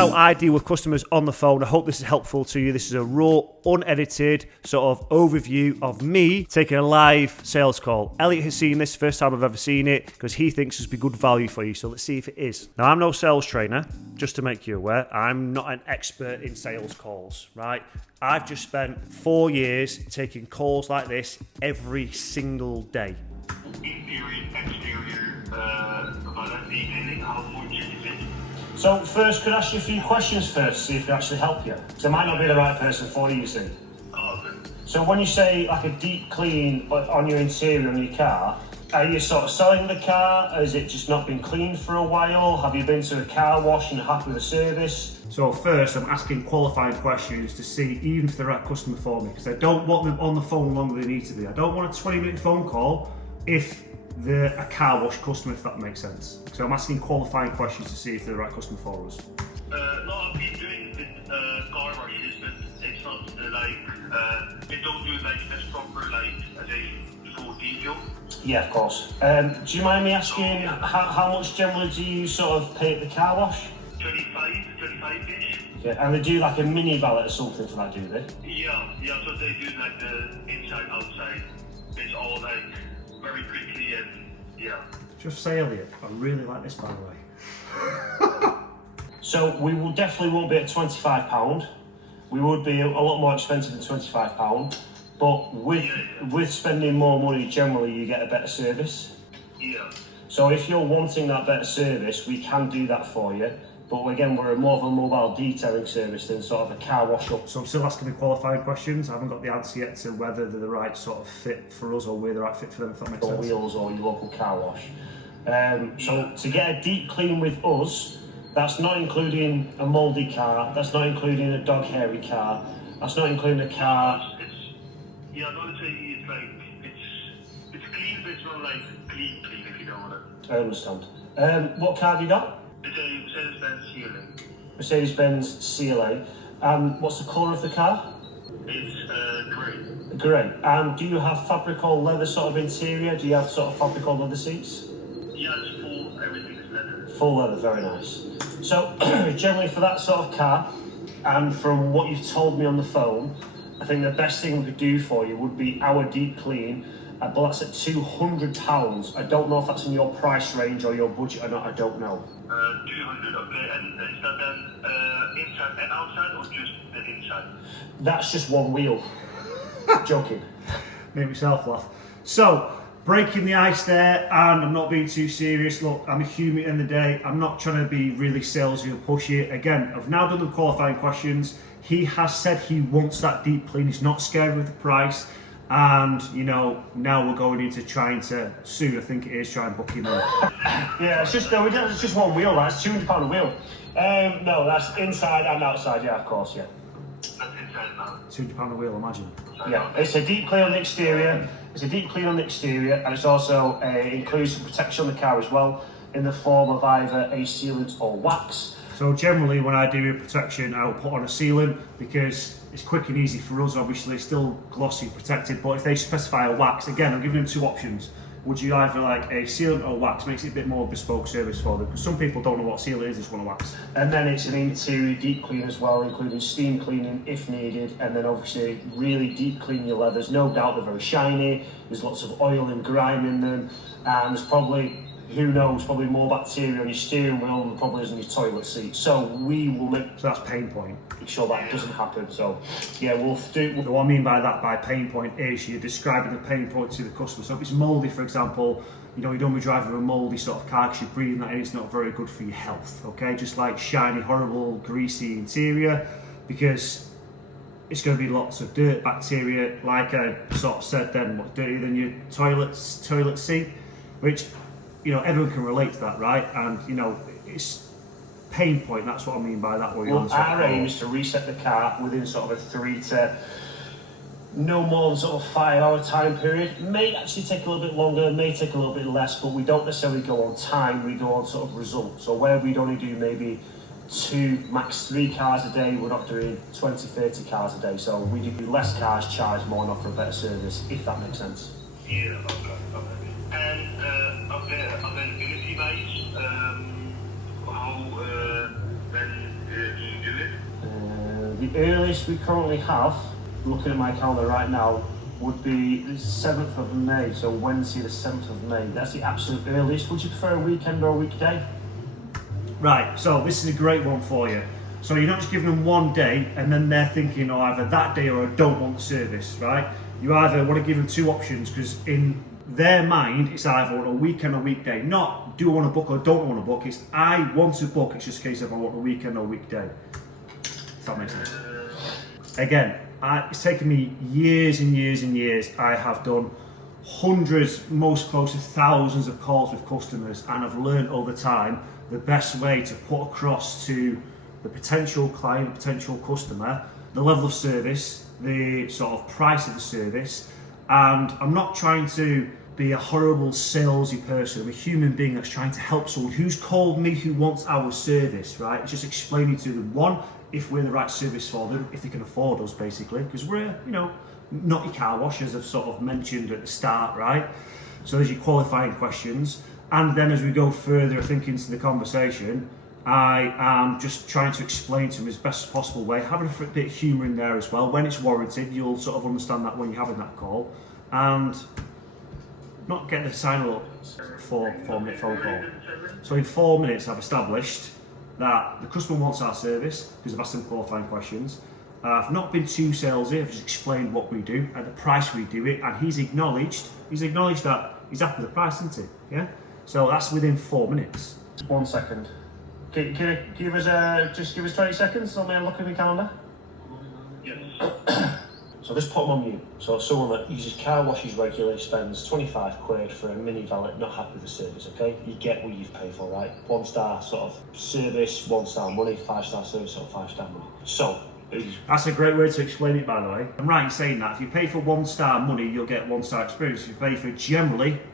how I deal with customers on the phone. I hope this is helpful to you. This is a raw, unedited sort of overview of me taking a live sales call. Elliot has seen this, first time I've ever seen it, because he thinks this would be good value for you. So let's see if it is. Now, I'm no sales trainer, just to make you aware. I'm not an expert in sales calls, right? I've just spent 4 years taking calls like this every single day. Interior, exterior, detailing, how much is it? So first, could I ask you a few questions first, see if it actually help you? Because I might not be the right person for you, you see. Oh, okay. So when you say like a deep clean on your interior on your car, are you sort of selling the car? Has it just not been cleaned for a while? Have you been to a car wash and you're happy with the service? So first, I'm asking qualifying questions to see even if they're the right customer for me, because I don't want them on the phone longer than they need to be. I don't want a 20-minute phone call if they're a car wash customer, if that makes sense. So I'm asking qualifying questions to see if they're the right customer for us. No, I've been doing with car washes, but it's not they don't do like as proper as a full detail. Yeah, of course. Do you mind me asking how much generally do you sort of pay at the car wash? 25-ish. Yeah, and they do like a mini valet or something for that, do they? Yeah, so they do like the inside, outside. It's all like very quickly and yeah. Just say, Elliot, I really like this, by the way. So we will definitely won't be at £25. We would be a lot more expensive than £25, but with spending more money, generally you get a better service. Yeah. So if you're wanting that better service, we can do that for you. But again, we're more of a mobile detailing service than sort of a car wash up. So I'm still asking the qualifying questions. I haven't got the answer yet to whether they're the right sort of fit for us or we're the right fit for them, if that makes sense. Or wheels or your local car wash. So to get a deep clean with us, that's not including a mouldy car, that's not including a dog hairy car, that's not including a car. I don't say it's like, it's clean, but it's not like clean, if you know what I mean. I understand. What car have you got? It's a Mercedes-Benz CLA. Mercedes-Benz CLA. What's the colour of the car? It's grey. Grey. And do you have fabric or leather sort of interior? Do you have sort of fabric or leather seats? Yeah, it's full, everything is leather. Full leather, very nice. So generally for that sort of car, and from what you've told me on the phone, I think the best thing we could do for you would be our deep clean, but that's at £200. I don't know if that's in your price range or your budget or not, I don't know. 200, okay, and is that then inside and outside or just the inside? That's just one wheel. Joking. Make myself laugh. So, breaking the ice there, and I'm not being too serious. Look, I'm a human in the day. I'm not trying to be really salesy or pushy. Again, I've now done the qualifying questions. He has said he wants that deep clean. He's not scared with the price. And, now we're going into trying to, soon I think it is, try and book him in. Yeah, it's just one wheel, that's £200 a wheel. No, that's inside and outside, yeah, of course, yeah. That's inside now. £200 a wheel, imagine. Yeah, it's a deep clean on the exterior. And it's also includes some protection on the car as well, in the form of either a sealant or wax. So generally when I do a protection, I'll put on a sealant because it's quick and easy for us, obviously, still glossy, protected, but if they specify a wax, again, I'm giving them two options. Would you either like a sealant or wax? Makes it a bit more bespoke service for them, because some people don't know what sealant is, they just want a wax. And then it's an interior deep clean as well, including steam cleaning if needed, and then obviously really deep clean your leathers. No doubt they're very shiny, there's lots of oil and grime in them, and there's probably, who knows, probably more bacteria on your steering wheel than probably is on your toilet seat. So we will make, so that's pain point, make sure that doesn't happen. So yeah, we'll do, what I mean by that, by pain point, is you're describing the pain point to the customer. So if it's mouldy, for example, you don't be driving a mouldy sort of car because you're breathing that in, it's not very good for your health, okay? Just like shiny, horrible, greasy interior, because it's going to be lots of dirt, bacteria, like I sort of said then, what's dirtier than your toilet seat, which, everyone can relate to that, right? And, it's pain point, that's what I mean by that. Well, our aim is to reset the car within sort of a 3 to no more than sort of 5 hour time period. May actually take a little bit longer, may take a little bit less, but we don't necessarily go on time, we go on sort of result. So where we'd only do maybe 2, max 3 cars a day, we're not doing 20, 30 cars a day. So we do less cars, charge more and offer a better service, if that makes sense. Yeah, okay. And availability-wise, how then The earliest we currently have, looking at my calendar right now, would be the 7th of May, so Wednesday the 7th of May. That's the absolute earliest. Would you prefer a weekend or a weekday? Right, so this is a great one for you. So you're not just giving them one day and then they're thinking, oh, either that day or I don't want the service, right? You either want to give them two options, because in their mind it's either on a weekend or weekday. Not do I want to book or don't want to book, it's I want to book, it's just a case of I want a weekend or weekday. If that makes sense. Again, it's taken me years and years and years. I have done hundreds, most close to thousands of calls with customers, and I've learned over time the best way to put across to the potential client, potential customer, the level of service, the sort of price of the service. And I'm not trying to be a horrible salesy person. I'm a human being that's trying to help someone who's called me, who wants our service, right? It's just explaining to them, one, if we're the right service for them, if they can afford us, basically, because we're, not your car wash, as I've sort of mentioned at the start, right? So there's your qualifying questions. And then as we go further, I think, into the conversation, I am just trying to explain to them as best as possible way, having a bit of humour in there as well. When it's warranted, you'll sort of understand that when you're having that call, and not get the sign up for a 4-minute phone call. So in 4 minutes, I've established that the customer wants our service because I've asked them qualifying questions. I've not been too salesy. I've just explained what we do and the price we do it, and he's acknowledged that he's happy with the price, isn't he? Yeah. So that's within 4 minutes. 1 second. Can you give us just give us 20 seconds? Let me have a look at the calendar. Yes. So just put them on mute. So someone that uses car washes regularly spends 25 quid for a mini valet, not happy with the service, okay? You get what you've paid for, right? 1-star sort of service, 1-star money, 5-star service, or 5-star money. So, that's a great way to explain it, by the way. I'm right in saying that. If you pay for 1-star money, you'll get 1-star experience. If you pay for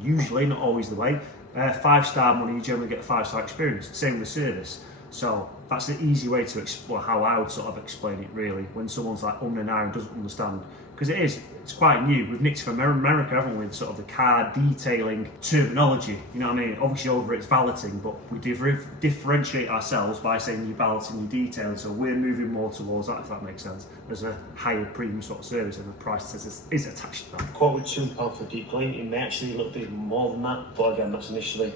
usually, not always the way, 5-star money, you generally get a 5-star experience. Same with the service. So that's the easy way to explain how I would sort of explain it, really, when someone's like and ahhing and doesn't understand. Because it's quite new. We've nicked from America, haven't we, with sort of the car detailing terminology, you know what I mean? Obviously over it's valeting, but we differentiate ourselves by saying you're valeting, you're detailing, so we're moving more towards that, if that makes sense. There's a higher premium sort of service and the price is attached to that. quoted £2 for deep clean. It may actually be a little bit more than that, but again, that's initially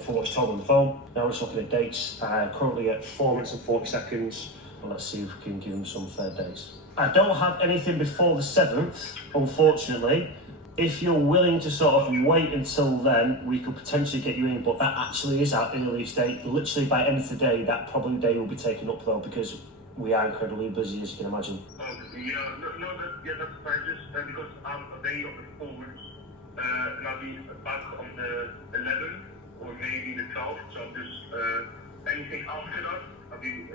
for what's told on the phone. Now we're just looking at dates. Currently at 4 minutes and 40 seconds. Well, let's see if we can give them some fair dates. I don't have anything before the 7th, unfortunately. If you're willing to sort of wait until then, we could potentially get you in, but that actually is our earliest date. Literally by end of the day, that probably day will be taken up though, because we are incredibly busy, as you can imagine. That's fine. Just because I'm away on the 4th, and I'll be back on the 11th or maybe the 12th. So just anything after that, I'll be.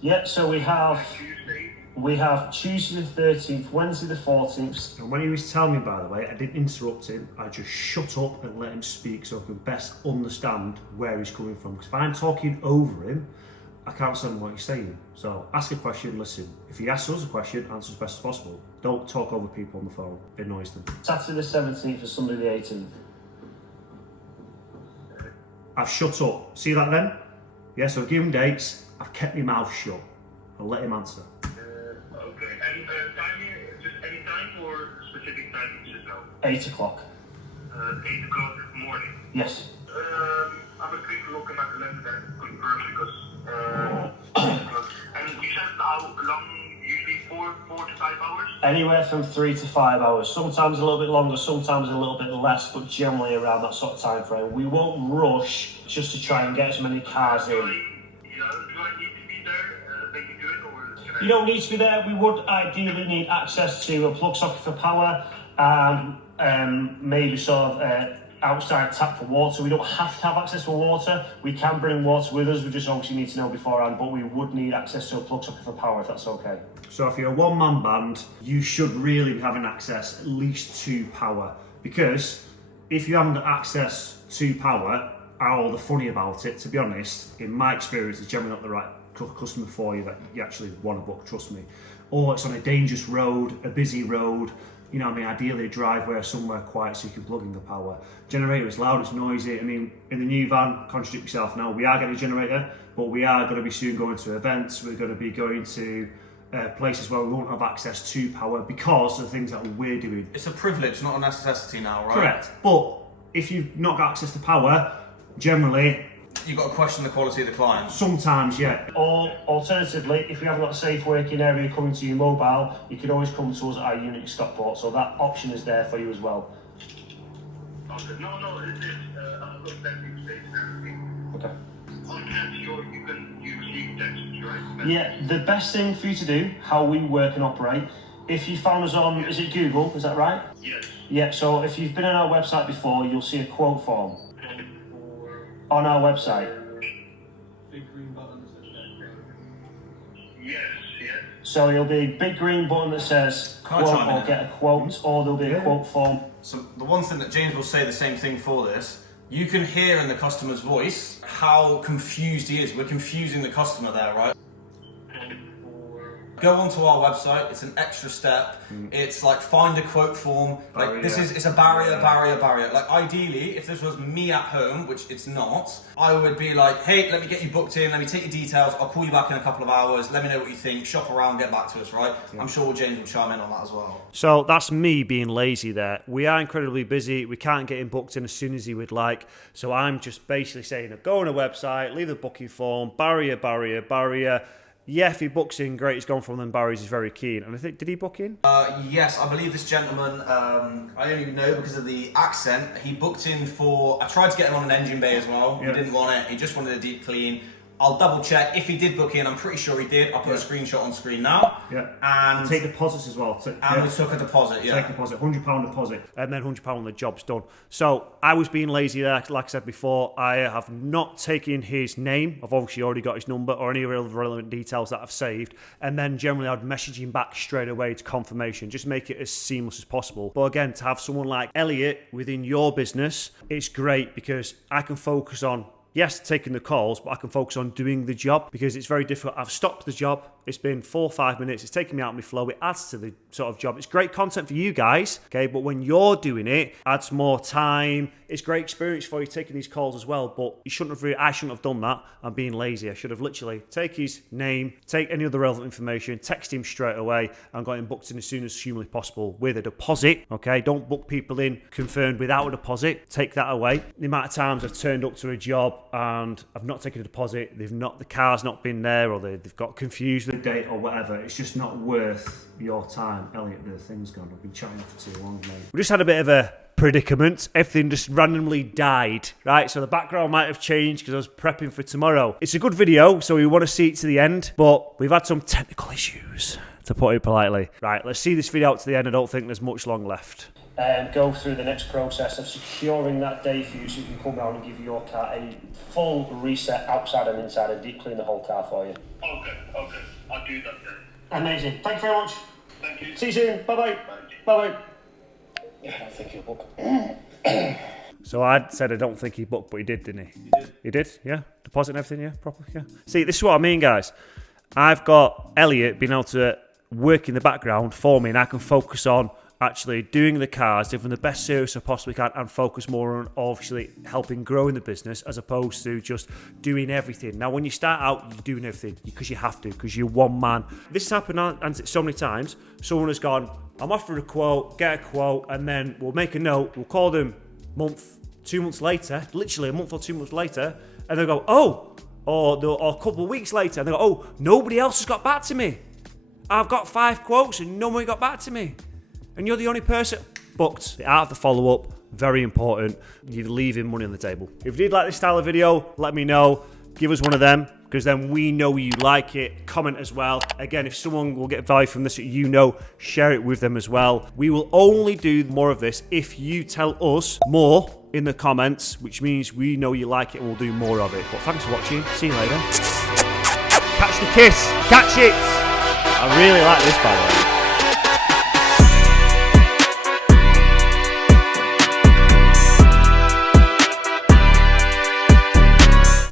Yeah. So we have Tuesday. We have Tuesday the 13th, Wednesday the 14th. And when he was telling me, by the way, I didn't interrupt him. I just shut up and let him speak so I could best understand where he's coming from. Because if I'm talking over him, I can't understand what he's saying. So ask a question, listen. If he asks us a question, answer as best as possible. Don't talk over people on the phone. It annoys them. Saturday the 17th and Sunday the 18th. I've shut up. See that then? Yeah, so I've given dates. I've kept my mouth shut. I'll let him answer. Okay. And timing, just any time or specific timings as well? 8 o'clock. 8 o'clock morning. Yes. Have a quick look at my calendar and confirm because. And you said how long? Usually 4 to 5 hours. Anywhere from 3 to 5 hours. Sometimes a little bit longer, sometimes a little bit less, but generally around that sort of time frame. We won't rush just to try and get as many cars in. Do I need to be there? They can do it, or can I? You don't need to be there. We would ideally need access to a plug socket for power and maybe sort of outside tap for water. We don't have to have access for water. We can bring water with us. We just obviously need to know beforehand, but we would need access to a plug socket for power if that's okay. So if you're a one-man band, you should really be having access at least to power, because if you haven't got access to power, all the funny about it, to be honest, in my experience, it's generally not the right customer for you that you actually want to book, trust me. Or it's on a dangerous road, a busy road, you know what I mean, ideally a driveway or somewhere quiet so you can plug in the power. Generator is loud, it's noisy. I mean, in the new van, contradict yourself now, we are getting a generator, but we are going to be soon going to events, we're going to be going to places where we won't have access to power because of the things that we're doing. It's a privilege, not a necessity now, right? Correct. But if you've not got access to power, generally, You've got to question the quality of the client. sometimes, yeah. Or alternatively, if you haven't got a safe working area coming to your mobile, you can always come to us at our unit Stockport, so that option is there for you as well. Okay. No, it is. I've got that in space and everything. Okay. On hand, you receive texts, right? Yeah, the best thing for you to do, how we work and operate, if you found us on, is it Google, is that right? Yes. Yeah, so if you've been on our website before, you'll see a quote form on our website. Big green button that says Yes. So there'll be a big green button that says Can I quote chime in or here? get a quote, or there'll be a quote form. So the one thing that James will say the same thing for this, you can hear in the customer's voice how confused he is. We're confusing the customer there, right? Go onto our website, it's an extra step. It's like find a quote form. Like it's a barrier. Like ideally, if this was me at home, which it's not, I would be like, hey, let me get you booked in, let me take your details, I'll call you back in a couple of hours, let me know what you think, shop around, get back to us, right? I'm sure James will chime in on that as well. So that's me being lazy there. We are incredibly busy. We can't get him booked in as soon as he would like. So I'm just basically saying, go on a website, leave the booking form, barrier. Yeah, if he books in, great, he's gone from them barriers, he's very keen. And I think, did he book in? Yes, I believe this gentleman, I don't even know because of the accent, he booked in for, I tried to get him on an engine bay as well, He didn't want it, he just wanted a deep clean. I'll double check, if he did book in, I'm pretty sure he did, I'll put a screenshot on screen now. Yeah. And take deposits as well. we took a deposit, Take a deposit, £100 deposit, and then £100 when the job's done. So I was being lazy there, like I said before. I have not taken his name. I've obviously already got his number or any relevant details that I've saved. And then generally I'd message him back straight away to confirmation. Just make it as seamless as possible. But again, to have someone like Elliot within your business, it's great because I can focus on, yes, taking the calls, but I can focus on doing the job because it's very difficult. I've stopped the job. It's been 4 or 5 minutes. It's taken me out of my flow. It adds to the sort of job. It's great content for you guys, okay? But when you're doing it, adds more time. It's great experience for you taking these calls as well. But I shouldn't have done that. I'm being lazy. I should have literally take his name, take any other relevant information, text him straight away, and got him booked in as soon as humanly possible with a deposit, okay? Don't book people in confirmed without a deposit. Take that away. The amount of times I've turned up to a job and I've not taken a deposit, the car's not been there, or they've got confused with the date or whatever. It's just not worth your time. Elliot, the thing's gone. I've been chatting for too long, mate. We just had a bit of a predicament. Everything just randomly died, right? So the background might have changed because I was prepping for tomorrow. It's a good video, so we want to see it to the end, but we've had some technical issues, to put it politely. Right, let's see this video out to the end. I don't think there's much long left. Go through the next process of securing that day for you so you can come round and give your car a full reset outside and inside and deep clean the whole car for you. Okay. I'll do that then. Amazing. Thank you very much. Thank you. See you soon. Bye-bye. Bye-bye. Yeah, I don't think he'll book. So I said I don't think he booked, but he did, didn't he? He did, yeah? Deposit and everything, yeah? Properly, yeah? See, this is what I mean, guys. I've got Elliot being able to work in the background for me, and I can focus on actually doing the cars, giving the best service I possibly can, and focus more on obviously helping growing the business as opposed to just doing everything. Now, when you start out, you're doing everything because you have to, because you're one man. This has happened so many times. Someone has gone, I'm offering a quote, get a quote, and then we'll make a note, we'll call them month, 2 months later, literally a month or 2 months later, and they'll go, or a couple of weeks later, and they'll go, nobody else has got back to me. I've got 5 quotes and no one got back to me. And you're the only person booked. The art of the follow-up, very important. You're leaving money on the table. If you did like this style of video, let me know. Give us one of them, because then we know you like it. Comment as well. Again, if someone will get value from this, share it with them as well. We will only do more of this if you tell us more in the comments, which means we know you like it and we'll do more of it. But thanks for watching. See you later. Catch the kiss. Catch it. I really like this, by the way.